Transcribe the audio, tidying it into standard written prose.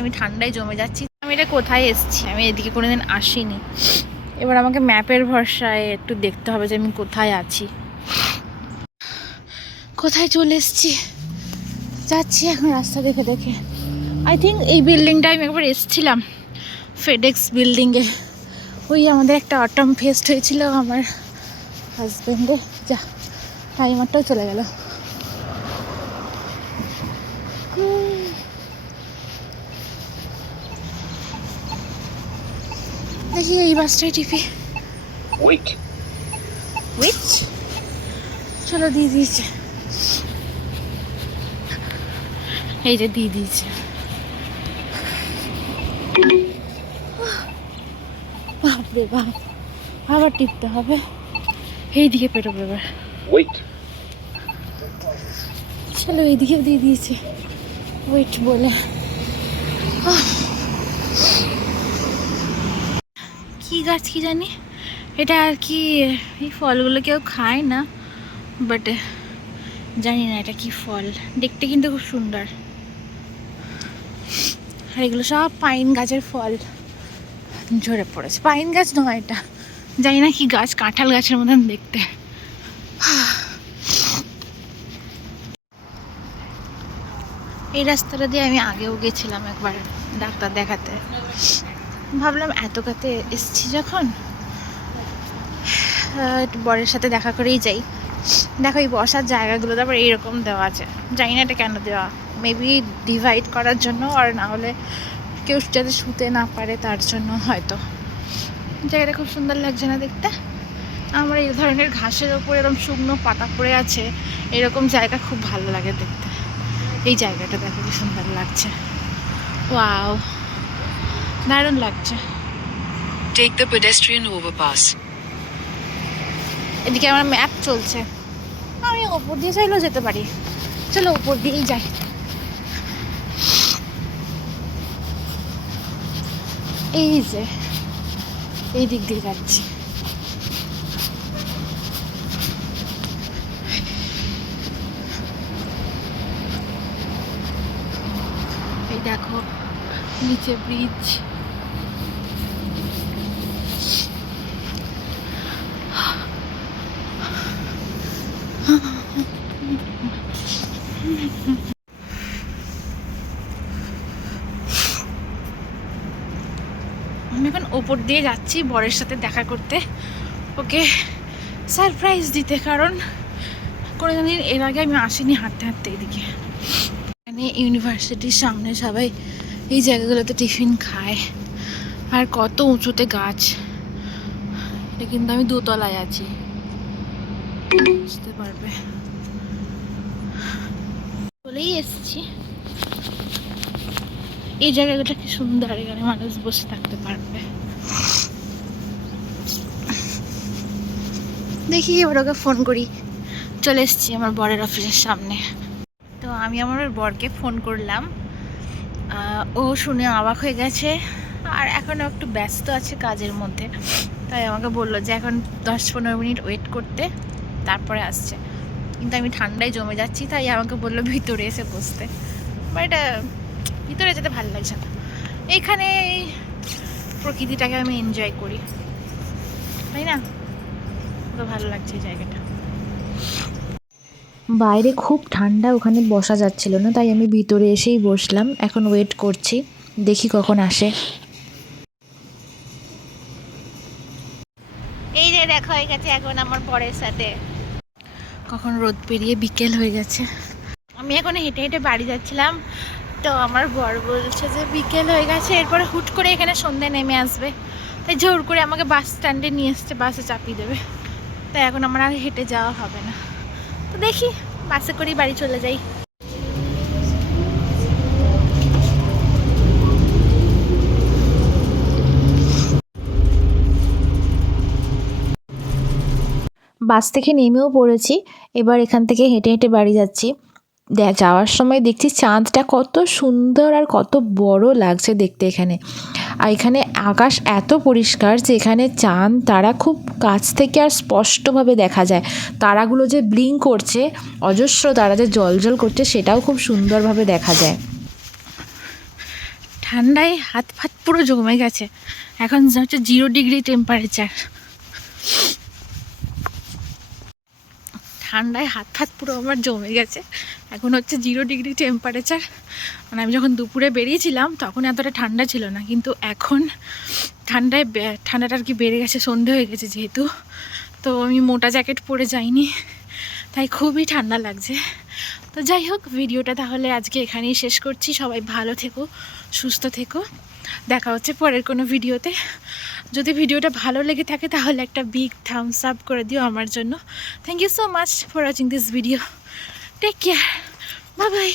আমি ঠান্ডায় জমে যাচ্ছি। আমি এটা কোথায় এসেছি, আমি এদিকে কোনোদিন আসিনি। এবার আমাকে ম্যাপের ভরসায় একটু দেখতে হবে যে আমি কোথায় আছি, কোথায় চলে এসেছি। যাচ্ছি এখন রাস্তা দেখে দেখে। আই থিঙ্ক এই বিল্ডিংটায় আমি একবার এসেছিলাম, ফেডেক্স বিল্ডিংয়ে। ওই আমাদের একটা অটম ফেস্ট হয়েছিল আমার হাজব্যান্ডের। যা টাইমারটাও চলে গেল। দেখি এই বাসটাই টিপি। উইচ চলো দিয়ে দিয়েছে, এই যে দিয়ে দিয়েছে। বাপরে বাপ, আবার টিপতে হবে। এইদিকে পেরোবে এবার। চলো এইদিকেও দিয়ে দিয়েছে ওয়েট বলে। কি গাছ কি জানি এটা, আর কি এই ফলগুলো কেউ খায় না, বাট জানি না এটা কি ফল। দেখতে কিন্তু খুব সুন্দর। আর এগুলো সব পাইন গাছের ফল ঝরে পড়েছে। পাইন গাছ নয় এটা, জানি না কি গাছ, কাঁঠাল গাছের মতন দেখতে। এই রাস্তাটা দিয়ে আমি আগেও গেছিলাম একবার ডাক্তার দেখাতে। ভাবলাম এত কাতে এসছি যখন বরের সাথে দেখা করেই যাই। দেখো এই বসার জায়গাগুলো তারপর এইরকম দেওয়া আছে, জানি না এটা কেন দেওয়া। মেবি ডিভাইড করার জন্য, আর না হলে কেউ যাতে শুতে না পারে তার জন্য হয়তো। জায়গাটা খুব সুন্দর লাগছে না দেখতে? আমার এই ধরনের ঘাসের ওপর এরকম শুকনো পাতা পড়ে আছে, এরকম জায়গা খুব ভালো লাগে দেখতে। এই জায়গাটা দেখো কি সুন্দর লাগছে। ওয়াও, দারুণ লাগছে। Take the pedestrian overpass. এদিকে আমার ম্যাপ চলছে, আমি ওপর দিয়ে চাইলেও যেতে পারি। চলো ওপর দিয়েই যাই। এই যে এই দিক দিয়ে যাচ্ছি। এই দেখো নিচে ব্রিজ। আমি এখন ওপর দিয়ে যাচ্ছি বরের সাথে দেখা করতে, ওকে সারপ্রাইজ দিতে। কারণ কোনোদিন এর আগে আমি আসিনি হাঁটতে হাঁটতে এদিকে। এখানে ইউনিভার্সিটির সামনে সবাই এই জায়গাগুলোতে টিফিন খায়। আর কত উঁচুতে গাছ। এটা কিন্তু আমি দোতলায় আছি, বুঝতে পারবে। চলেই এসছি। এই জায়গাটা কি সুন্দর, এখানে মানুষ বসে থাকতে পারবে। দেখি এবার ওকে ফোন করি। চলে এসছি আমার বরের অফিসের সামনে। তো আমি আমার বরকে ফোন করলাম, ও শুনে অবাক হয়ে গেছে। আর এখনও একটু ব্যস্ত আছে কাজের মধ্যে, তাই আমাকে বললো যে এখন 10-15 মিনিট ওয়েট করতে, তারপরে আসছে। কিন্তু আমি ঠান্ডায় জমে যাচ্ছি, তাই আমাকে বললো ভিতরে এসে বসতে। বাট ভিতরে যেতে ভালো লাগছে না, এইখানে প্রকৃতিটাকে আমি এনজয় করি, তাই না? তো ভালো লাগছে এই জায়গাটা। বাইরে খুব ঠান্ডা, ওখানে বসা যাচ্ছিল না, তাই আমি ভিতরে এসেই বসলাম। এখন ওয়েট করছি, দেখি কখন আসে। এই যে দেখা হয়ে গেছে এখন আমার বরের সাথে। কখন রোদ পেরিয়ে বিকেল হয়ে গেছে। আমি এখন হেঁটে হেঁটে বাড়ি যাচ্ছিলাম, তো আমার বর বলছে যে বিকেল হয়ে গেছে, এরপরে হুট করে এখানে সন্ধ্যে নেমে আসবে, তাই জোর করে আমাকে বাস স্ট্যান্ডে নিয়ে এসছে, বাসে চাপিয়ে দেবে। তাই এখন আমার আর হেঁটে যাওয়া হবে না। তো দেখি বাসে করেই বাড়ি চলে যাই। বাস থেকে নেমেও পড়েছি, এবার এখান থেকে হেঁটে হেঁটে বাড়ি যাচ্ছি। যাওয়ার সময় দেখছি চাঁদটা কত সুন্দর আর কত বড় লাগছে দেখতে এখানে। আর এখানে আকাশ এত পরিষ্কার যে এখানে চাঁদ তারা খুব কাছ থেকে আর স্পষ্টভাবে দেখা যায়। তারাগুলো যে ব্লিঙ্ক করছে, অজস্র তারা যে জ্বলজ্বল করছে, সেটাও খুব সুন্দরভাবে দেখা যায়। ঠান্ডায় হাত ফাত পুরো জমে গেছে। এখন হচ্ছে 0 ডিগ্রি টেম্পারেচার। ঠান্ডায় হাত ফাত পুরো আমার জমে গেছে। এখন হচ্ছে 0 ডিগ্রি টেম্পারেচার। মানে আমি যখন দুপুরে বেরিয়েছিলাম তখন এতটা ঠান্ডা ছিল না, কিন্তু এখন ঠান্ডাটা আর কি বেড়ে গেছে, সন্ধে হয়ে গেছে যেহেতু। তো আমি মোটা জ্যাকেট পরে যাইনি, তাই খুবই ঠান্ডা লাগছে। তো যাই হোক, ভিডিওটা তাহলে আজকে এখানেই শেষ করছি। সবাই ভালো থেকো, সুস্থ থেকো। দেখা হচ্ছে পরের কোনো ভিডিওতে। যদি ভিডিওটা ভালো লেগে থাকে তাহলে একটা বিগ থামস আপ করে দিও আমার জন্য। Thank you so much for watching this video. Take care, bye by.